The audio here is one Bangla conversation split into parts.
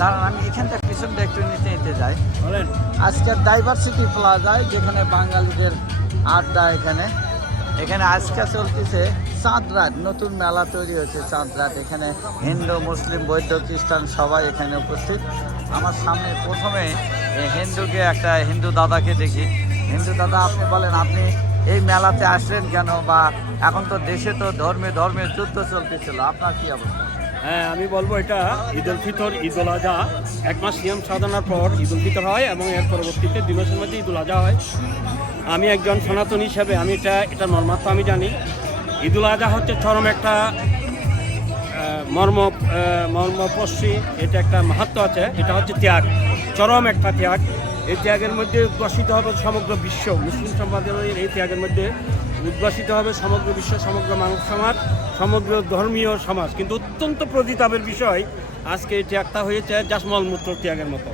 দাঁড়ান আমি এখানটা পিছনটা একটু নিতে নিতে যাই। বলেন। আজকের ডাইভার্সিটি প্লাজায় যেখানে বাঙালিদের আড্ডা এখানে এখানে আজকে চলতেছে চাঁদরাত নতুন মেলা তৈরি হয়েছে চাঁদরাত এখানে হিন্দু মুসলিম বৌদ্ধ খ্রিস্টান সবাই এখানে উপস্থিত। আমার সামনে প্রথমে হিন্দুকে একটা হিন্দু দাদাকে দেখি। হিন্দু দাদা আপনি বলেন আপনি এই মেলাতে আসলেন কেন? বা এখন তো দেশে তো ধর্মে ধর্মের যুদ্ধ চলতেছিল আপনার কি অবস্থা? হ্যাঁ আমি বলব এটা ঈদ উল ফিতর, ঈদ উল আজহা এক মাস নিয়ম সাধনার পর ঈদ উল ফিতর হয় এবং এর পরবর্তীতে দুই মাসের মধ্যে ঈদ উল আজহা হয়। আমি একজন সনাতন হিসাবে, আমি এটা এটা মর্মার্থ, আমি জানি। ঈদ উল আজহা হচ্ছে চরম একটা মর্ম মর্মপশ্রী এটা একটা মাহাত্ম আছে, এটা হচ্ছে ত্যাগ। চরম একটা ত্যাগ। এই ত্যাগের মধ্যে উদ্ভাসিত হবে সমগ্র বিশ্ব। মুসলিম সমাজের এই ত্যাগের মধ্যে উদ্ভাসিত হবে সমগ্র বিশ্ব, সমগ্র মানব সমাজ, সমগ্র ধর্মীয় সমাজ। কিন্তু অত্যন্ত প্রতিতাপের বিষয়, আজকে এই ত্যাগটা হয়েছে জাস্ট মলমূত্র ত্যাগের মতো।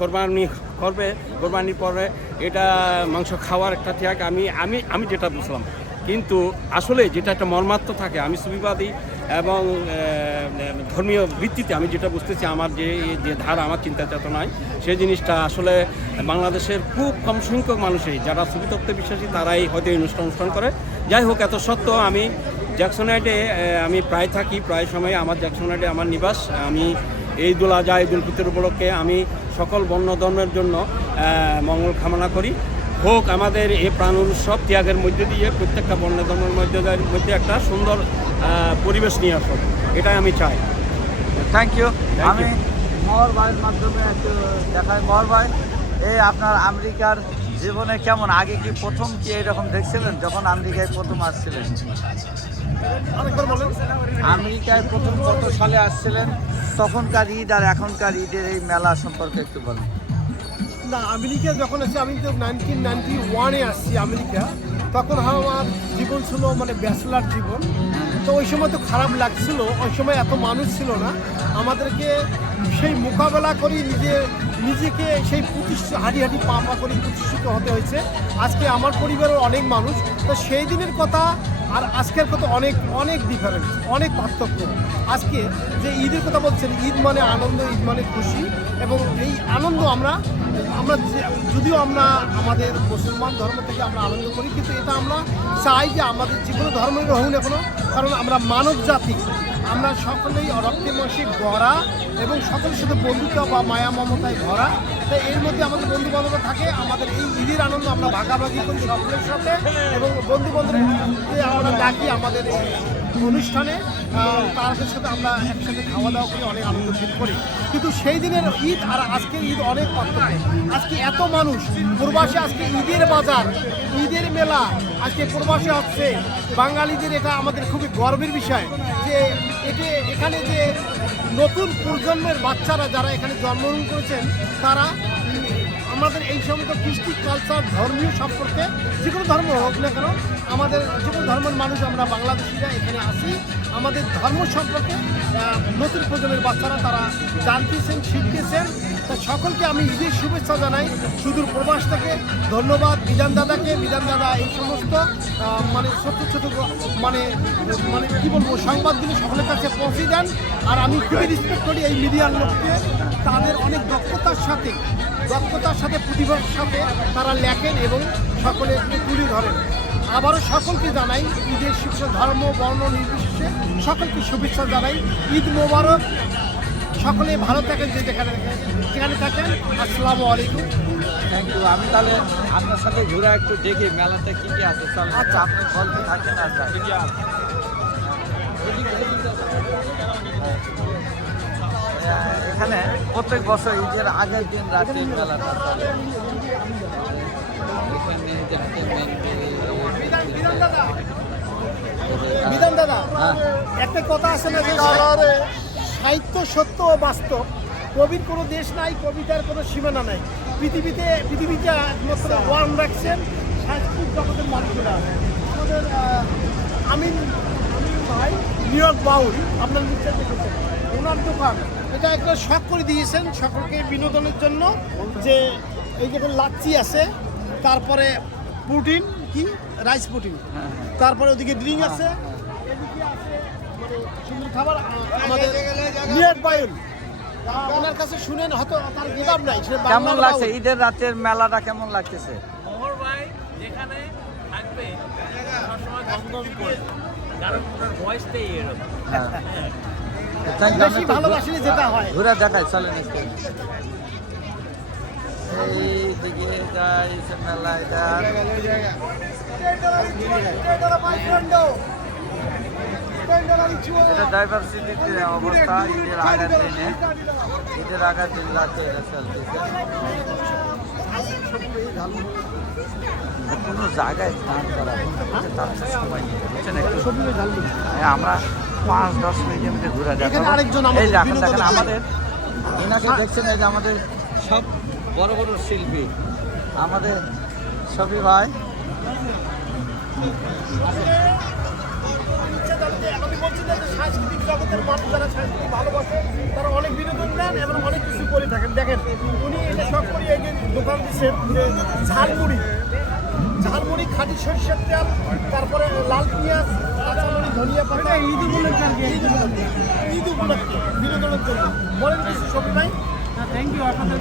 কোরবানি করবে কোরবানির পরে এটা মাংস খাওয়ার একটা ত্যাগ আমি আমি আমি যেটা বুঝলাম। কিন্তু আসলে যেটা একটা মর্মাত্ম থাকে, আমি সুবিবাদী এবং ধর্মীয় ভিত্তিতে আমি যেটা বুঝতেছি আমার যে যে ধারা আমার চিন্তা চেতনায় সেই জিনিসটা আসলে বাংলাদেশের খুব কম সংখ্যক মানুষই যারা সুবিতত্ত্বে বিশ্বাসী তারাই হয়তো এই অনুষ্ঠান অনুষ্ঠান করে। যাই হোক এত সত্ত্বেও আমি জ্যাকসনাইডে আহ, আমি প্রায় থাকি প্রায় সময় আমার জ্যাকসনাইডে আমার নিবাস। আমি এই দুল আজহা ঈদ উল ফিতর উপলক্ষে আমি সকল বন্য ধর্মের জন্য মঙ্গল কামনা করি। হোক আমাদের এই প্রাণ উৎসব ত্যাগের মধ্যে দিয়ে প্রত্যেকটা বর্ণ ধর্মের মধ্যে মধ্যে একটা সুন্দর পরিবেশ নিয়ে আসুক এটাই আমি চাই। থ্যাংক ইউ আমি মহর ভাইয়ের মাধ্যমে একটু দেখাই মহর ভাই এই আপনার আমেরিকার জীবনে কেমন? আগে কি প্রথম কি এরকম দেখছিলেন যখন আমেরিকায় প্রথম আসছিলেন? আমেরিকায় প্রথম কত সালে আসছিলেন? তখনকার ঈদ আর এখনকার ঈদের এই মেলা সম্পর্কে একটু বলুন। না, আমেরিকা যখন আসি আমি তো নাইনটিন নাইনটি ওয়ানে আসছি আমেরিকা, তখন আমার জীবন ছিল মানে ব্যাচেলার জীবন। তো ওই সময় তো খারাপ লাগছিল, ওই সময় এত মানুষ ছিল না। আমাদেরকে সেই মোকাবেলা করি নিজে, নিজেকে সেই প্রতিষ্ঠিত, হাঁটি হাঁটি পা পা করে প্রতিষ্ঠিত হতে হয়েছে। আজকে আমার পরিবারের অনেক মানুষ, তো সেই দিনের কথা আর আজকের কথা অনেক অনেক ডিফারেন্স অনেক পার্থক্য। আজকে যে ঈদের কথা বলছেন, ঈদ মানে আনন্দ, ঈদ মানে খুশি। এবং এই আনন্দ আমরা আমরা যদিও আমরা আমাদের মুসলমান ধর্ম থেকে আমরা আনন্দ করি, কিন্তু এটা আমরা চাই যে আমাদের যে কোনো ধর্মের হোক না কোনো, কারণ আমরা মানব জাতি। আমরা সকলেই রক্তে মাসে গড়া এবং সকলের সাথে বন্ধুত্ব বা মায়া মমতায় ভরা। তাই এর মধ্যে আমাদের বন্ধু বান্ধব থাকে, আমাদের এই ঈদের আনন্দ আমরা ভাগাভাগি করি সকলের সাথে এবং বন্ধু বান্ধবকে আমরা ডাকি আমাদের অনুষ্ঠানে তাদের সাথে আমরা একসাথে খাওয়া দাওয়া করি অনেক আনন্দ ফিল করি। কিন্তু সেই দিনের ঈদ আর আজকের ঈদ অনেক পার্থক্য। আজকে এত মানুষ প্রবাসে আজকে ঈদের বাজার, ঈদের মেলা, আজকে প্রবাসে হচ্ছে বাঙালিদের এটা আমাদের খুবই গর্বের বিষয় যে এটি এখানে যে নতুন প্রজন্মের বাচ্চারা যারা এখানে জন্মগ্রহণ করেছেন, তারা আমাদের এই সমস্ত কৃষ্টি কালচার ধর্মীয় সম্পর্কে যে কোনো ধর্ম হোক না কেন, আমাদের যে কোনো ধর্মের মানুষ আমরা বাংলাদেশিরা এখানে আসি। আমাদের ধর্ম সম্পর্কে নতুন প্রজন্মের বাচ্চারা তারা জানতেছেন, শিখতেছেন। সকলকে আমি ঈদের শুভেচ্ছা জানাই। সুদূর প্রবাস থেকে ধন্যবাদ। বিধান দাদাকে, বিধান দাদা এই সমস্ত মানে ছোট ছোট মানে মানে কি বলব সংবাদগুলি সকলের কাছে পৌঁছে দেন। আর আমি খুবই রেসপেক্ট করি এই মিডিয়ার লোককে। তাদের অনেক দক্ষতার সাথে দক্ষতার সাথে প্রতিভার সাথে তারা লেখেন এবং সকলে তুলে ধরেন। আবারও সকলকে জানাই, ঈদের শুভেচ্ছা ধর্ম, বর্ণ নির্বিশেষে সকলকে শুভেচ্ছা জানাই। ঈদ মোবারক। সকলে ভালো থাকেন যে যেখানে যেখানে থাকেন আসসালামু আলাইকুম। থ্যাংক ইউ আমি তাহলে আপনার সাথে ঘুরে একটু দেখি মেলাতে কি কি আছে। চলেন আচ্ছা। আপনি গল্পে থাকেন। আহ, এখানে প্রত্যেক বছর ঈদের আগের দিন রাতে এই মেলাটা চলে। এখানে দাদা হ্যাঁ। একটা কথা আছে না যে সাহিত্য সত্য ও বাস্তব। কবির কোনো দেশ নাই কবিতার কোনো সীমানা নাই। পৃথিবীতে পৃথিবীতে একমাত্র ওয়ান রাখছেন সাংস্কৃতিক জগতের মানুষেরা আমাদের আমিন ভাই ইয়র্ক বাউল আপনার নিশ্চয় দেখেছেন? ওনার দোকান। এটা একটা শখ করে দিয়েছেন সকলকে বিনোদনের জন্য যে এই যে লাচ্ছি আছে তারপরে প্রোটিন কি? রাইস প্রোটিন তারপরে ওদিকে ড্রিঙ্ক আছে। মানে সুন্দর খাবার আমাদের নিয়ার বায়ুল ওনার কাছে শুনেন হয়তো তার কিতাব নাই কেমন লাগছে? ঈদের রাতের মেলাটা কেমন লাগতেছে? মোহর ভাই যেখানে থাকবে সবসময় গমগম করে। কারণ ওনার ভয়েসটাই এরকম। হ্যাঁ। বেশি ভালোবাসলে যেটা হয়। ঘুরে দেখাই চলেন একটু। যাই সে মেলা এটা ডাইভার্সিটির অবস্থা ঈদের আগের দিনে। ঈদের আগের দিন রাতে এটা চলতেছে। কোনো জায়গায় স্নান করা তার সময় নেই বুঝছেন আমরা পাঁচ দশ মিনিটের মধ্যে ঘুরে এই দেখেন আমাদের এনাকে দেখছেন এই যে আমাদের সব বড় বড় শিল্পী। আমাদের ছবি ভাই। আমি বলছি না যে সাংস্কৃতিক জগতের মানুষ যারা সাংস্কৃতিক ভালোবাসে তারা অনেক বিনোদন দেন এবং অনেক কিছু করে থাকেন। দেখেন উনি এটা সব করে এই যে দোকান দিচ্ছেন যে ঝালমুড়ি। ঝালমুড়ি খাঁটি সরষের তেল তারপরে লাল পেঁয়াজ কাঁচামরি ধনিয়া পাতা। ঈদ উপলক্ষে আর কি? ঈদ উপলক্ষে ঈদ উপলক্ষে বিনোদনের জন্য। বলেন কিছু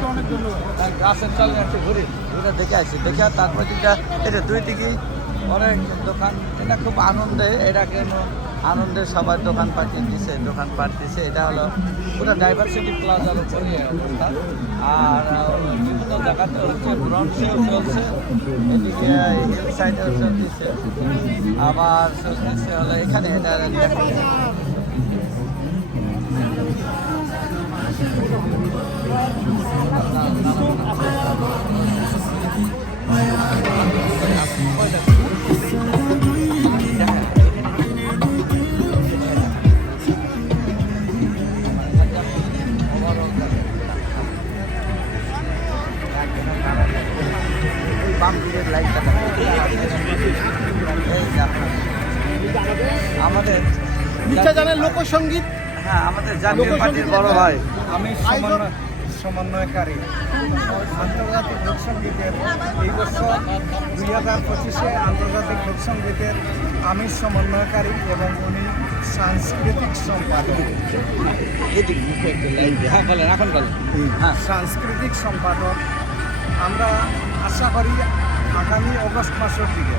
অনেক ধন্যবাদ। গাছের চলেন একটু ঘুরি। ঘুরে দেখে আসি দেখে তারপর যেটা এটা দুই দিকে অনেক দোকান এটা খুব আনন্দে এটা কেন আনন্দে সবার দোকান পাতি দিছে দোকানপাট দিছে। এটা হলো পুরো ডাইভার্সিটি প্লাজার উপরে আর বিভিন্ন জায়গাতে হচ্ছে ব্রঞ্চেও চলছে। এদিকে হিল চলতেছে। আবার চলতেছে হলো এখানে, এটা জাতীয় পার্টির বড় ভাই। আমি সমন্বয় সমন্বয়কারী। আন্তর্জাতিক লোকসঙ্গীতের এই বছর দুই হাজার পঁচিশে আন্তর্জাতিক লোকসঙ্গীতের আমি সমন্বয়কারী এবং উনি সাংস্কৃতিক সম্পাদক। হ্যাঁ সাংস্কৃতিক সম্পাদক। আমরা আশা করি আগামী অগস্ট মাসের দিকে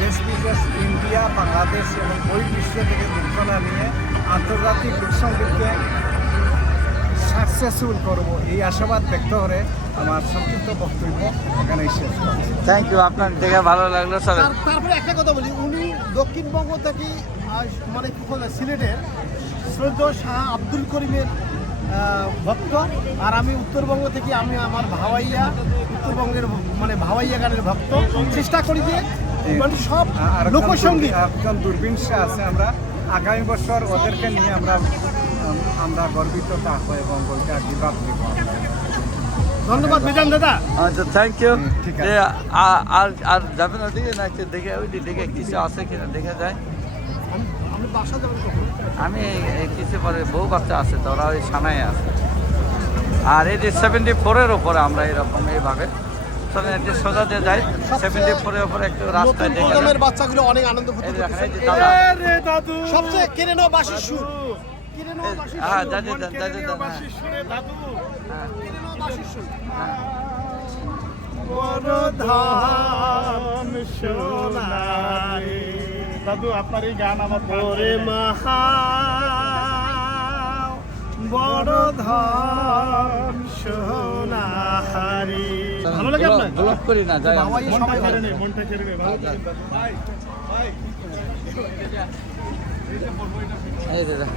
দেশ বিদেশ ইন্ডিয়া বাংলাদেশ এবং ওই বিশ্ব থেকে ঘোষণা নিয়ে আন্তর্জাতিক লোকসঙ্গীতকে সাকসেসফুল করব এই আশাবাদ ব্যক্ত করে আমার সংক্ষিপ্ত বক্তব্য এখানেই শেষ থ্যাংক ইউ আপনার দেখে ভালো লাগল তার- তারপরে একটা কথা বলি উনি দক্ষিণবঙ্গ থেকে মানে কি বলে সিলেটের শ্রদ্ধ শাহ আব্দুল করিমের ভক্ত আর আমি উত্তরবঙ্গ থেকে আমি আমার ভাওয়াইয়া উত্তরবঙ্গের মানে ভাওয়াইয়া গানের ভক্ত। চেষ্টা করি যে মানে সব লোকসঙ্গীত দূরবীন আছে আমরা। আগামী বছর ওদেরকে নিয়ে আমরা আমরা গর্বিত থাকব এবং ওইটা বিভাগ দিব ধন্যবাদ বেজান দাদা। আচ্ছা থ্যাংক ইউ ঠিক যে আর আর যাবেন ওদিকে না একটু দেখে ওই দিকে দেখে কিছু আছে কিনা দেখে যায়। আমি- কিছু পরে বউ বাচ্চা আছে তো ওরা ওই সানায় আছে। আর এই যে সেভেন্টি ফোরের ওপরে আমরা এরকম এইভাবে চলেন একটু সোজা দিয়ে যাই সেভেন্টি ফোরের ওপরে একটু রাস্তায় দেখে প্রজন্মের বাচ্চাগুলো অনেক আনন্দ করতেছে। দাদা। সবচেয়ে কেড়ে নেওয়া বাসির সুর। হ্যাঁ বাঁশির সুরে। দাদু হ্যাঁ। দাদু। আপনার এই গান আমার পরে মাহা বড় ধাম সোনাহারি। ভালো লাগে আপনার? ব্লক করি না যাই আমরা। সবাই কেড়ে নেয় মনটা কেড়ে ভালো ভাই ভাই। এই দেখ।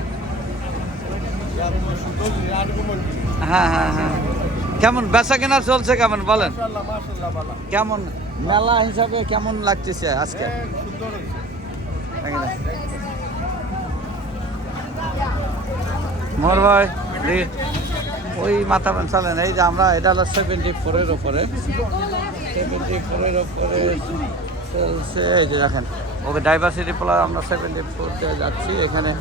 হ্যাঁ হ্যাঁ হ্যাঁ। কেমন বেচা কেনা চলছে কেমন বলেন। কেমন মেলা হিসাবে কেমন লাগতেছে আজকে? মোর ভাই। ওই মাথা চালেন এই যে আমরা, এটা হলো সেভেন্টি ফোরের ওপরে সেভেন্টি ফোরের ওপরে চলছে, এই যে দেখেন। ওকে ডাইভার্সিটি প্লাস আমরা সেভেন্টি ফোরতে যাচ্ছি। এখানে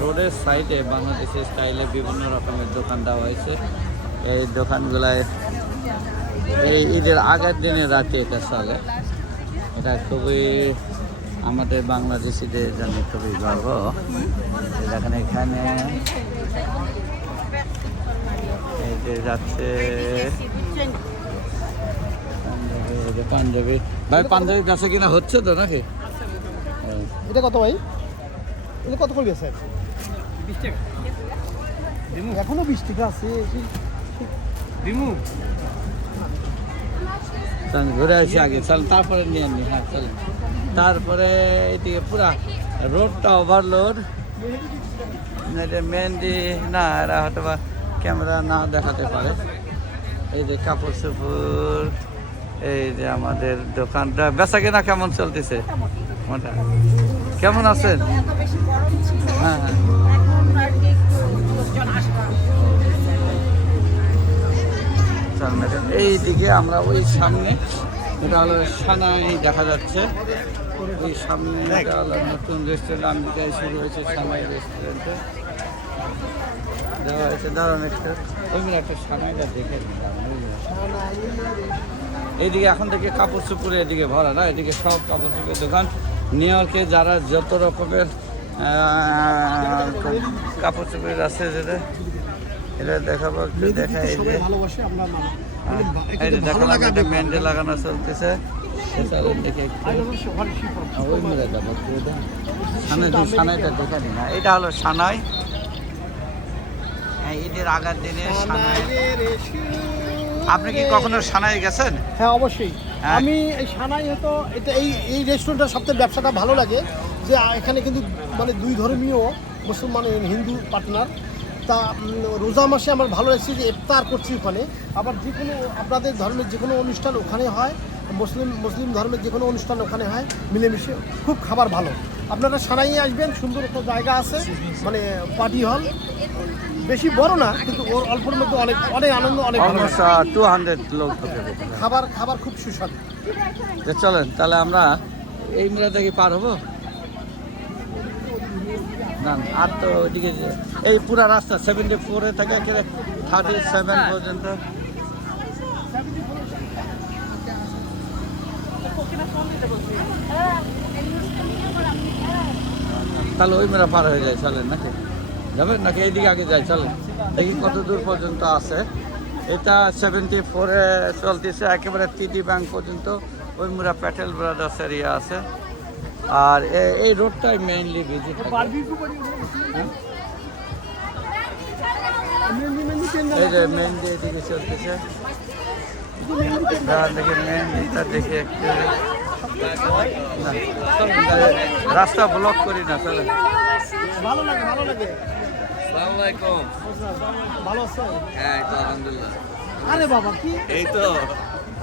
রোডের সাইডে বাংলাদেশের স্টাইলে বিভিন্ন রকমের দোকান দেওয়া হয়েছে। এই দোকানগুলায় এই ঈদের আগের দিনে রাতে এটা চলে। এটা খুবই আমাদের বাংলাদেশিদের জন্য খুবই গর্ব। এখানে যে যাচ্ছে পাঞ্জাবি, এই যে পাঞ্জাবি ভাই পাঞ্জাবি বেচা কিনা হচ্ছে তো নাকি। এটা কত ভাই? এটা কত করবে স্যার এখনও বিশ টাকা আছে। দিমু। ঘুরে আসি আগে চল তারপরে নিয়ে নি হ্যাঁ চল তারপরে এদিকে পুরা রোডটা ওভারলোড মেহেন্দি না এরা হয়তো বা ক্যামেরা না দেখাতে পারে। এই যে কাপড় চোপড়, এই যে আমাদের দোকানটা। বেচা কেনা কেমন চলতেছে? কেমন আছেন? হ্যাঁ হ্যাঁ। এখন আর কি একটু লোকজন আসবে চল ম্যাডাম এইদিকে আমরা ওই সামনে, এটা হলো সানাই দেখা যাচ্ছে। ওই সামনে নতুন রেস্টুরেন্ট আমেরিকায় শুরু হয়েছে সানাই রেস্টুরেন্টে দেওয়া হয়েছে দাঁড়ান একটা। সানাইটা দেখে এইদিকে এখন থেকে কাপড় চোপড়ে এদিকে ভরা না? এদিকে সব কাপড় চোপড়ের দোকান। নিউ ইয়র্কে যারা যত রকমের কাপড় চোপড়ের আছে যেটা এটা দেখাবো একটু দেখা এই যে একটা লাগানো চলতেছে। সানাইটা দেখে নি না। এটা হলো সানাই। ঈদের আগার দিনে সানাই। আপনি কি কখনো সানাই গেছেন? হ্যাঁ অবশ্যই। হ্যাঁ। আমি এই সানাই হয়তো এটা এই এই রেস্টুরেন্টটা সবথেকে ব্যবসাটা ভালো লাগে যে এখানে কিন্তু মানে দুই ধর্মীয় মুসলমান হিন্দু পার্টনার তা রোজা মাসে আমার ভালো লাগছে যে ইফতার করছি ওখানে। আবার যে কোনো আপনাদের ধর্মের যে কোনো অনুষ্ঠান ওখানে হয়। মুসলিম মুসলিম ধর্মের যে কোনো অনুষ্ঠান ওখানে হয় মিলেমিশে। খুব খাবার ভালো। আপনারা সানাইয়ে আসবেন সুন্দর একটা জায়গা আছে মানে পার্টি হল। বেশি বড় না কিন্তু ওর অল্পের মধ্যে অনেক অনেক আনন্দ অনেক টু হান্ড্রেড লোক খাবার খাবার খুব সুস্বাদু। চলেন তাহলে আমরা এই মেলা থেকে পার হব? না আর তো ওইদিকে এই পুরা রাস্তা সেভেন্টি ফোরে থেকে থার্টি সেভেন পর্যন্ত। তাহলে ওই মেলা পার হয়ে যায় চলেন নাকি? যাবেন নাকি? এইদিকে আগে যাই চলেন। দেখি কত দূর পর্যন্ত আছে। এটা সেভেন্টি ফোরে চলতেছে একেবারে টিডি ব্যাংক পর্যন্ত। ওই মুরা প্যাটেল ব্রাদার্স এরিয়া আছে। আর এই রোডটাই মেইনলি বিজি এই যে মেহেন্দি এদিকে চলতেছে দেখে মেহেন্দিটা দেখে একটু। না, চলেন, তাহলে রাস্তা ব্লক করি না চলেন ভালো লাগে ভালো লাগে। ভালো আছে? হ্যাঁ এই তো আলহামদুলিল্লাহ। আরে বাবা কি? এই তো।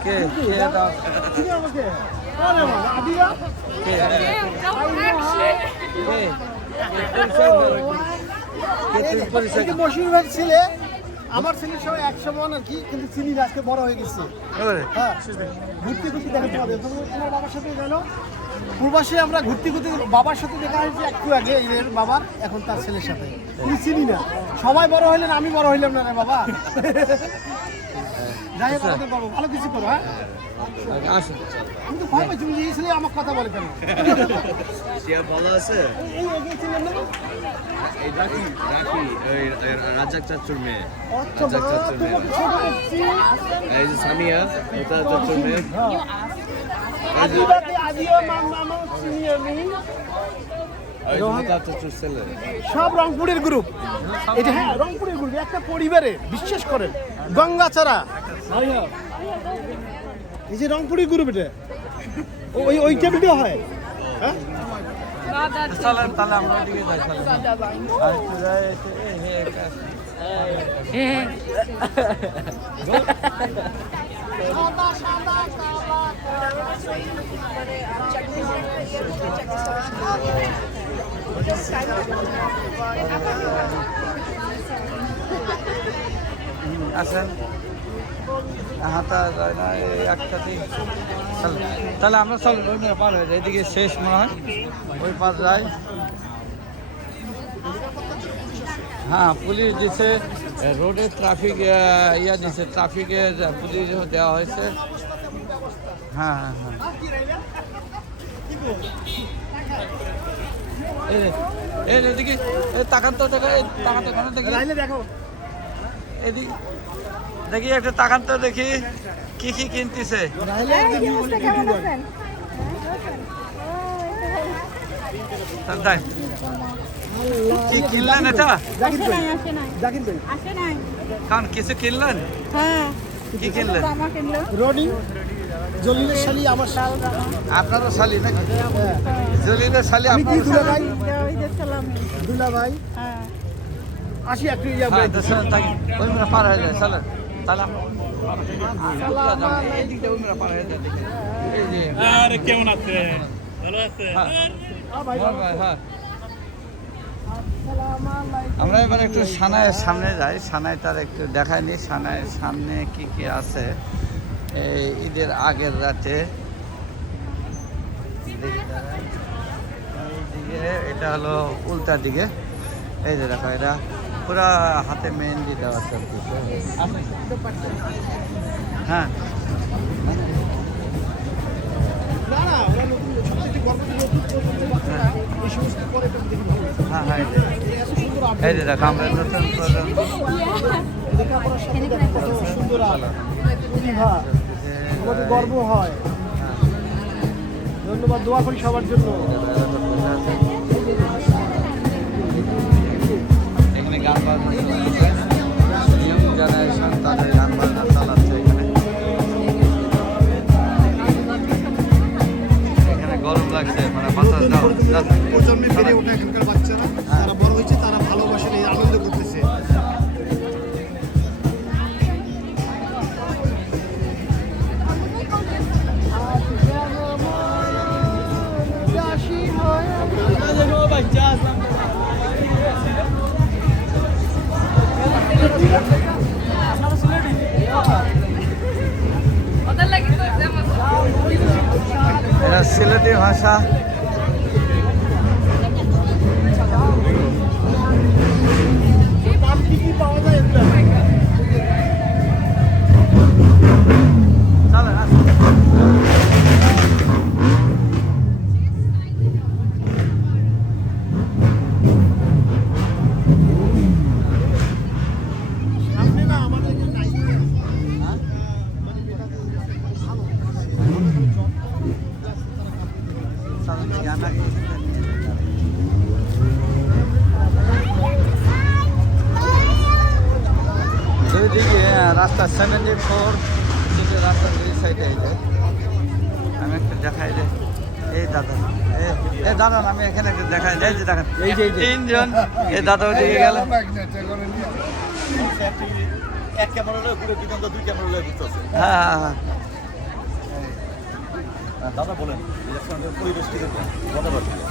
কে? কে এটা? কি আমাকে? আরে বাবা আদিরা কে? কে? কে? তুমি পরিচয় এই বসির ভাই ছেলে আমার ছেলের সবাই এক সমান আর কি কিন্তু চিনি আজকে বড় হয়ে গেছে। হ্যাঁ। ঘুরতে ঘুরতে দেখাতে হবে তোমার বাবার সাথে গেল। পূর্বাসে আমরা ঘুরতে ঘুরতে বাবার সাথে দেখা হয়েছে একটু আগে এর বাবার এখন তার ছেলের সাথে। তুমি চিনি না। সবাই বড় হইলেন আমি বড় হইলাম না রে বাবা। যাই হোক আমাদের বাবা ভালো কিছু করো হ্যাঁ? আসো কিন্তু ভয় পাই তুমি এই ছেলে আমার কথা বলে কেন? সে ভালো আছে? এই- এই এগিয়ে ছিলেন না এই রাখি রাখি ওই রাজাক চাচুর মেয়ে। রাজাক চাচুর মেয়ে। তোমাকে ছোট করছি। এই যে সামিয়া এটা চাচুর মেয়ে। আদিবাতে আদিও মামা চিনি আমি। ওই যে তার চাচুর ছেলে। সব রংপুরের গ্রুপ এটা হ্যাঁ রংপুরের গ্রুপ একটা পরিবারে বিশ্বাস করেন। গঙ্গাচারা এই যে রংপুরের গ্রুপ এটা ওই ওই টেবিলটা হয়। হ্যাঁ? হাতা যায় না, এই তাহলে আমরা চল পার হয়ে যাই, এদিকে শেষ মনে হয়। ওই পার যাই। হ্যাঁ পুলিশ দিছে রোডে ট্রাফিক ইয়া দিছে ট্রাফিকের পুলিশ দেওয়া হয়েছে। হ্যাঁ হ্যাঁ হ্যাঁ। এদিকে তাকান তো দেখা তাকান তো দেখো। এদিক দেখি একটু তাকান তো দেখি কি কি কিনতেছে? কেমন আছেন কি কিনলেন এটা? কারণ কিছু কিনলেন? হ্যাঁ কি কিনলেন? রনি জলিলের শালি আমার শাল। আপনারও শালি নাকি? জলিলের শালি আমি দুলা ভাই দুলা ভাই হ্যাঁ। আসি একটু ইয়া হ্যাঁ, পার হয়ে যায় চলেন তাহলে আমরা কেমন আছে? ভালো আছে? হ্যাঁ। হ্যাঁ। আমরা এবার একটু সানায়ের সামনে যাই। সানায় সানাইটার একটু দেখাই নি। সানায়ের সামনে কি কি আছে? এই ঈদের আগের রাতে। এটা হলো উল্টা দিকে। এই যে দেখো এটা। পুরা হাতে মেহেন্দি দেওয়া চলতেছে হ্যাঁ। এই। হ্যাঁ। হ্যাঁ যে দেখো আমরা নতুন গর্ব হয়। ধন্যবাদ দোয়া করি সবার জন্য। relaxar দুই দিকে রাস্তা সেভেন্টি ফোর সিটি রাস্তা দুই সাইডে এই যে। আমি একটু দেখাই দে। এই দাদা এ- এ দাদা আমি এখানে একটু দেখাই দেয় যে দেখেন তিনজন এই দাদা ওদিকে গেল। এক ক্যামেরা ঘুরে দুই ক্যামেরা লয়ে ঘুরতেছে হ্যাঁ হ্যাঁ হ্যাঁ। দাদা বলেন ইলেকশনের পরিবেশ থেকে কথা বলছেন